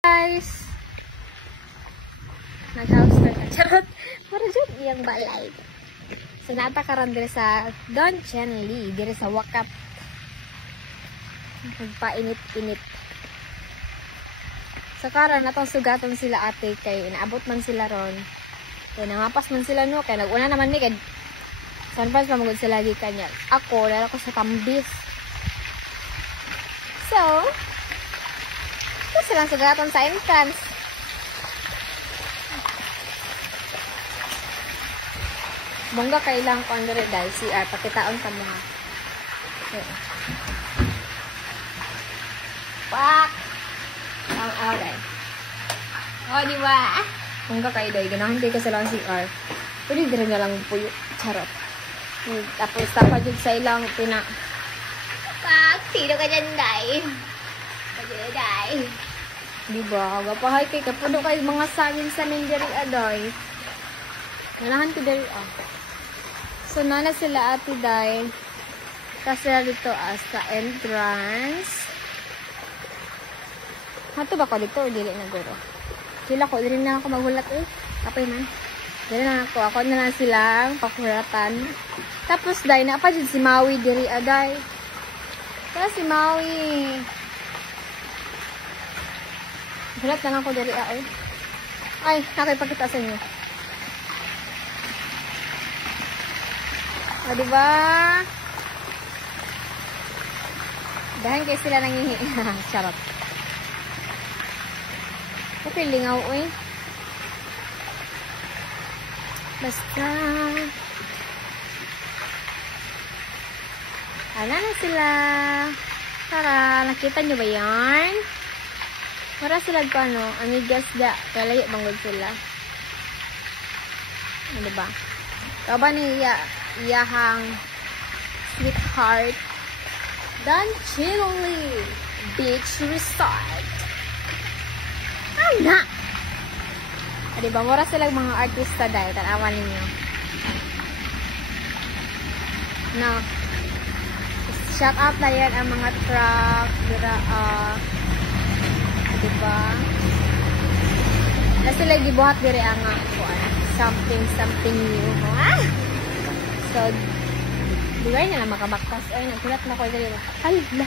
Guys, nag-house na charot. Para dyan iyang balay. So, natakaran dire sa Don Chen Lee, dire sa Wakat. Nagpainit-init. So, karan natong sugaton sila ate kay inaabot man sila ron. Kaya nangapas man sila no, kaya nag-una naman ni kay sunpas mamagod sila lagi kanya. Ako, dala ko sa tambis. So, ito silang sugaton sa entrance. Bongga kailang ko andre dahil CR. Pakitaon ka mo ha. Pak! Ang aray. O, diba? Bongga kayo dahil. Ganahan kayo ka sa lang CR. Pwede din na lang po yung charot. Tapos tapos yun sa ilang pina. Pak! Sino ka dyan, day? Kaya day. Diba? Gapahay kay kapuno kayo mga saging sa nindiri aday. Ganahan ko dali So, nana sila ate day. Kasi dito sa entrance. Hato ba ko dito o dili na guro? Sila ko, dili na ako magulat eh. Kapay man. Dili na ako. Ako na lang silang pakuratan. Tapos day, napa dyan si Maui diri aday. Kaya si Maui. Gulat lang ako diri ay. Ay, nakipagkita sa inyo. O, diba? Dahil kayo sila nangihi. Charot. Okay, lingaw, uy. Basta. Ala na sila. Tara, nakita nyo ba yan? Para sila ko ano, amigas da. Kalayo banggod sila. Ano diba? Kau ba ni iyahang sweetheart Don Chen Lee Beach Resort. Ana! Diba? Mura sila mga artista dahil. Tanawan ninyo. No. Shout out na yan ang mga truck. Diba? Na sila gibuhat dire ang something new. Ah! So, di ba yun na makabaktas? Ay, nagkulat na ko dali. Hala!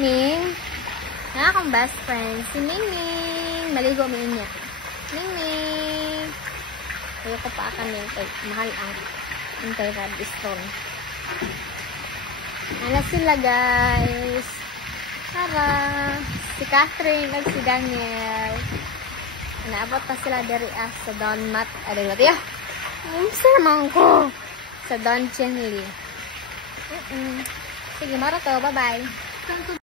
Ning, na akong best friend, si Ming. Maligo mo niya. Ming. Kaya ko pa kami. Mahal ang anti-radistone. Ano sila, guys? Tara! Si Catherine at si Daniel. Naabot pa sila dari sa Don Mat. Aday mo tiyo. Ang sermon ko. Sa Don Chen Lee. Sige, mara to. Bye-bye.